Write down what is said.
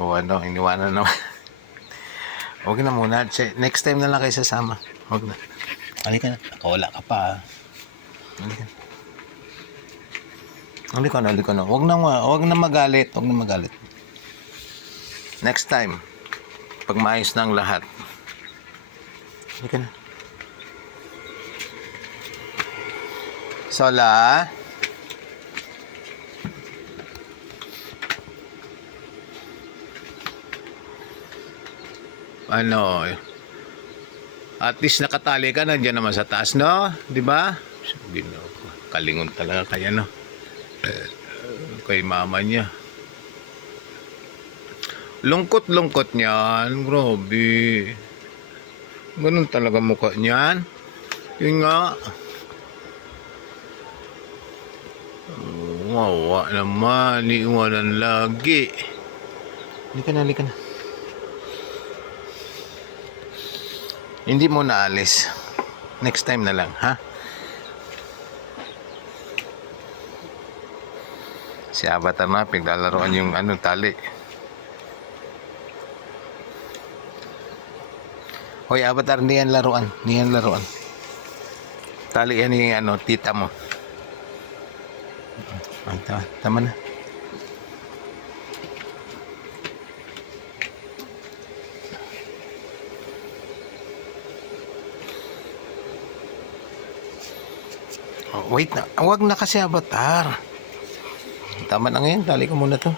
O ano, iniwanan naman. Huwag na muna. Next time na lang kayo sasama. Huwag na. Halika na. Nakawala ka pa. Halika na. Halika na. Huwag na magalit. Huwag na magalit. Next time. Pag maayos na ang lahat. Halika na. Sola? Ano? At least nakatali ka, nandiyan naman sa taas, no? Di ba? Sabi no, kalingon talaga kaya, no? Kay mama niya. Lungkot-lungkot niyan. Grabe. Ganun talaga mukha niyan. Yun nga. Wawa naman. Iiwanan lagi. Halika na. Hindi mo naalis. Next time na lang, ha? Si Avatar na, pinaglalaroan yung tali. Hoy, Avatar, hindi yan laruan. Tali yan yung tita mo. Tama na. Oh, wait na. Huwag na kasi, Avatar. Tama na ngayon. Tali ko muna to.